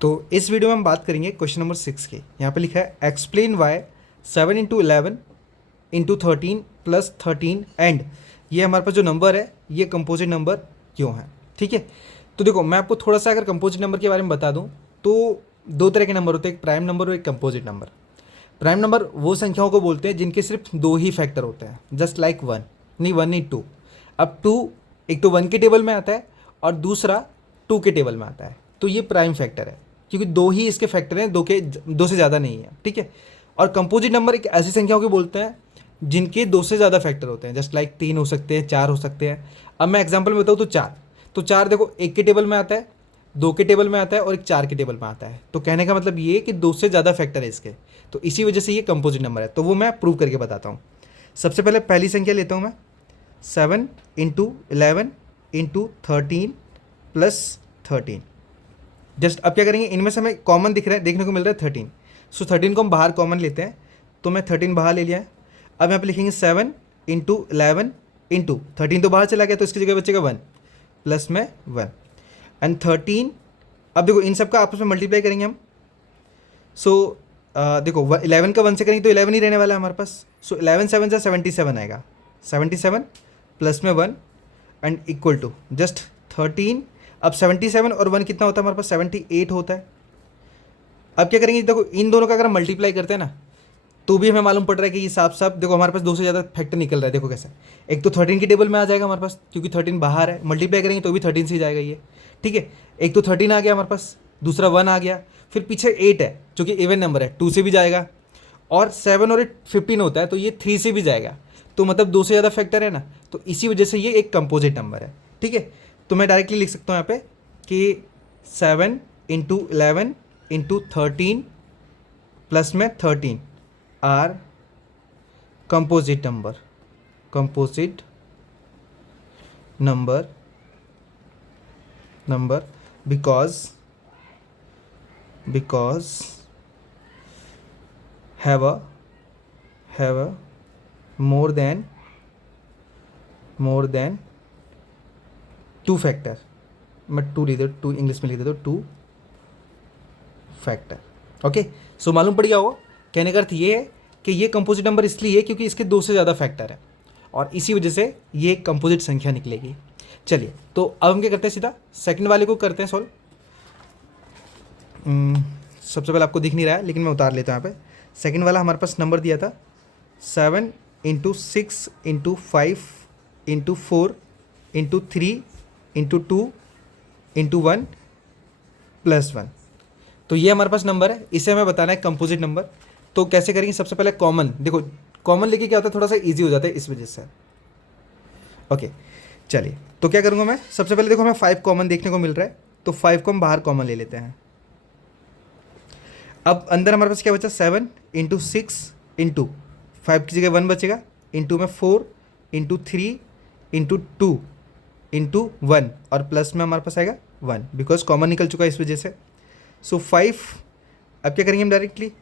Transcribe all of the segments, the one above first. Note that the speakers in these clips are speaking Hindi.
तो इस वीडियो में हम बात करेंगे क्वेश्चन नंबर 6 की। यहाँ पे लिखा है explain why 7 into 11 into 13 plus 13 and ये हमारे पास जो नंबर है ये कंपोजिट नंबर क्यों है। ठीक है, तो देखो मैं आपको थोड़ा सा अगर कंपोजिट नंबर के बारे में बता दूँ तो दो तरह के नंबर होते हैं, एक प्राइम नंबर और एक कंपोजिट नंबर। प्राइम नंबर वो संख्याओं को बोलते हैं जिनके सिर्फ दो ही फैक्टर होते हैं, जस्ट लाइक वन, नहीं वन नहीं टू। अब टू एक तो वन के टेबल में आता है और दूसरा टू के टेबल में आता है, तो ये प्राइम फैक्टर है क्योंकि दो ही इसके फैक्टर हैं, दो से ज़्यादा नहीं है। ठीक है, और कंपोजिट नंबर एक ऐसी संख्याओं को बोलते हैं जिनके दो से ज़्यादा फैक्टर होते हैं, जस्ट लाइक तीन हो सकते हैं, चार हो सकते हैं। अब मैं एग्जांपल में बताऊँ तो चार देखो एक के टेबल में आता है, दो के टेबल में आता है और एक चार के टेबल में आता है। तो कहने का मतलब ये कि दो से ज़्यादा फैक्टर है इसके, तो इसी वजह से ये कंपोजिट नंबर है। तो वो मैं प्रूव करके बताता हूँ। सबसे पहले पहली संख्या लेता हूँ मैं, 7 इंटू 11 इंटू 13 प्लस 13। जस्ट अब क्या करेंगे, इनमें से हमें कॉमन दिख रहा है, देखने को मिल रहा है 13। सो 13 को हम बाहर कॉमन लेते हैं, तो मैं 13 बाहर ले लिया है। अब यहाँ पे लिखेंगे 7 इंटू 11 इंटू 13 तो बाहर चला गया, तो इसकी जगह बचेगा 1 प्लस में 1 एंड 13। अब देखो इन सब का आपस में मल्टीप्लाई करेंगे हम। सो देखो 11 का 1 से करेंगे तो 11 ही रहने वाला है हमारे पास। सो 11 7 जा 77 आएगा, 77 प्लस में 1 एंड इक्वल टू जस्ट 13। अब 77 और 1 कितना होता है हमारे पास, 78 होता है। अब क्या करेंगे, देखो इन दोनों का अगर हम मल्टीप्लाई करते हैं ना तो भी हमें मालूम पड़ रहा है कि ये साफ साफ देखो हमारे पास दो से ज़्यादा फैक्टर निकल रहा है। देखो कैसे, एक तो 13 के टेबल में आ जाएगा हमारे पास क्योंकि 13 बाहर है, मल्टीप्लाई करेंगे तो भी 13 से ही जाएगा ये। ठीक है, एक तो 13 आ गया हमारे पास, दूसरा 1 आ गया, फिर पीछे 8 है जो कि इवन नंबर है, 2 से भी जाएगा, और 7 और 8 15 होता है तो ये 3 से भी जाएगा। तो मतलब दो से ज़्यादा फैक्टर है ना, तो इसी वजह से ये एक कंपोजिट नंबर है। ठीक है, तो मैं डायरेक्टली लिख सकता हूँ यहाँ पे कि 7 इंटू 11 इंटू 13 प्लस में 13 are composite number, composite number because have a more than two factor. मैं टू लिख देता, टू इंग्लिश में लिख देता हूँ, टू फैक्टर। ओके, सो मालूम पड़ गया होगा। कहने का अर्थ ये है कि ये कंपोजिट नंबर इसलिए है क्योंकि इसके दो से ज़्यादा फैक्टर है और इसी वजह से ये कंपोजिट संख्या निकलेगी। चलिए, तो अब हम क्या करते हैं, सीधा सेकंड वाले को करते हैं सॉल्व। सबसे पहले आपको दिख नहीं रहा है लेकिन मैं उतार लेता हूँ यहाँ पे। सेकंड वाला हमारे पास नंबर दिया था 7 into 6 into 5 into 4 into 3 into 2 into 1 plus 1। तो ये हमारे पास नंबर है, इसे हमें बताना है कंपोजिट नंबर। तो कैसे करेंगे, सबसे पहले कॉमन, देखो कॉमन लेके क्या होता है, थोड़ा सा ईजी हो जाता है इस वजह से। ओके चलिए, तो क्या करूँगा मैं, सबसे पहले देखो हमें 5 कॉमन देखने को मिल रहा है, तो 5 को हम बाहर कॉमन ले लेते हैं। अब अंदर हमारे पास क्या बचा, 7 इंटू 6 इंटू 5 की जगह 1 बचेगा, इंटू में 4 इंटू 3 इंटू 2 इंटू 1 और प्लस में हमारे पास आएगा 1 बिकॉज कॉमन निकल चुका है इस वजह से। सो 5, अब क्या करेंगे हम, डायरेक्टली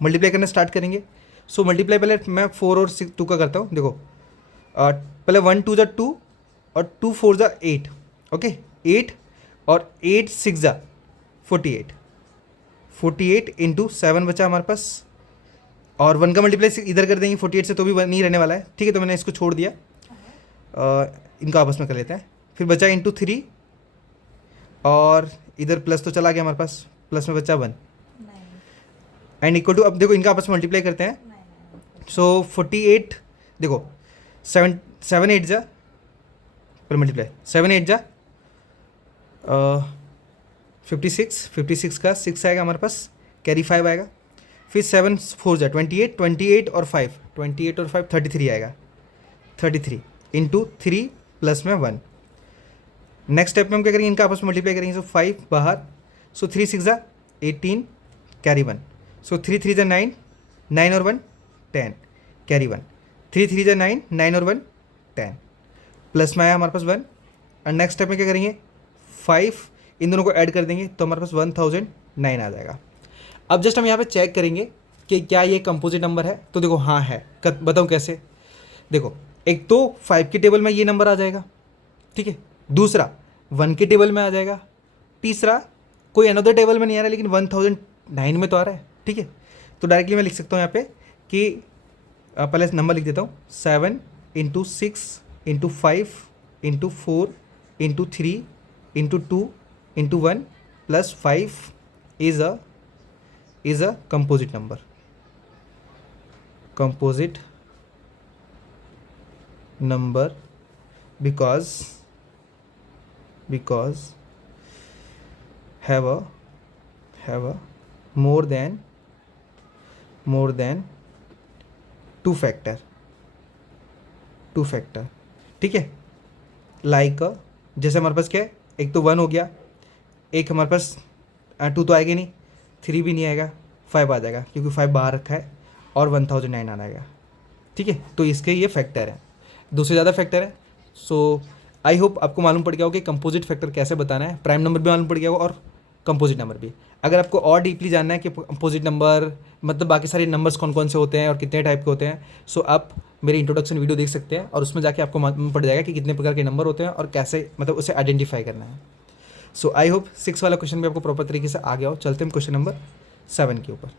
मल्टीप्लाई करना स्टार्ट करेंगे। सो मल्टीप्लाई पहले मैं 4 और 6 2 का करता हूँ। देखो पहले 1 2 जा 2 और 2 4 जा 8। ओके 8 और 8 6 जा 48 इंटू 7 बचा हमारे पास, और 1 का मल्टीप्लाई इधर कर देंगे 48 से तो भी 1 नहीं रहने वाला है। ठीक है, तो मैंने इसको छोड़ दिया, इनको आपस में कर लेते हैं। फिर बचा इंटू 3 और इधर प्लस तो चला गया हमारे पास, प्लस में बचा 1 एंड इक्वल टू, अब देखो इनका आपस में मल्टीप्लाई करते हैं। सो 48 देखो 7 8 जा पर मल्टीप्लाई 7 8 जा 56 का 6 आएगा हमारे पास, कैरी 5 आएगा। फिर 7 4 जा 28 और 5 33 आएगा, 33 इंटू 3 प्लस में 1। नेक्स्ट स्टेप में हम क्या करेंगे, इनका आपस में मल्टीप्लाई करेंगे। सो 5 बाहर, सो 3 6 जा 18 कैरी 1, सो 3 3 जा 9 9 और 1 10 कैरी 1, 3 3 जा 9 9 और 1 10 प्लस में आया हमारे पास 1। और नेक्स्ट स्टेप में क्या करेंगे, 5 इन दोनों को ऐड कर देंगे तो हमारे पास 1009 आ जाएगा। अब जस्ट हम यहाँ पे चेक करेंगे कि क्या ये कंपोजिट नंबर है, तो देखो हाँ है। बताऊँ कैसे, देखो एक तो 5 के टेबल में ये नंबर आ जाएगा, ठीक है, दूसरा 1 के टेबल में आ जाएगा, तीसरा कोई अनदर टेबल में नहीं आ रहा है, लेकिन 1009 में तो आ रहा है, ठीक है। तो डायरेक्टली मैं लिख सकता हूँ यहाँ पे कि पहले नंबर लिख देता हूँ, 7 into 6 into 5 into 4 into 3 into 2 into 1 plus 5 is a composite number, composite number because have a more than two factor, ठीक है। लाइक जैसे हमारे पास क्या है, एक तो 1 हो गया, एक हमारे पास 2 तो आएगा नहीं, 3 भी नहीं आएगा, 5 आ जाएगा क्योंकि 5 बाहर रखा है और 1009 आना आएगा, ठीक है। तो इसके ये फैक्टर है, 2 से ज़्यादा फैक्टर है। सो आई होप आपको मालूम पड़ गया होगा कि कंपोजिट फैक्टर कैसे बताना है, प्राइम नंबर भी मालूम पड़ गया होगा और कंपोजिट नंबर भी। अगर आपको और डीपली जानना है कि कंपोजिट नंबर मतलब बाकी सारे नंबर्स कौन कौन से होते हैं और कितने टाइप के होते हैं, सो आप मेरी इंट्रोडक्शन वीडियो देख सकते हैं और उसमें जाके आपको मालूम पड़ जाएगा कि कितने प्रकार के नंबर होते हैं और कैसे मतलब उसे आइडेंटिफाई करना है। सो आई होप 6 वाला क्वेश्चन भी आपको प्रॉपर तरीके से आ गया हो। चलते हैं क्वेश्चन नंबर 7 के ऊपर।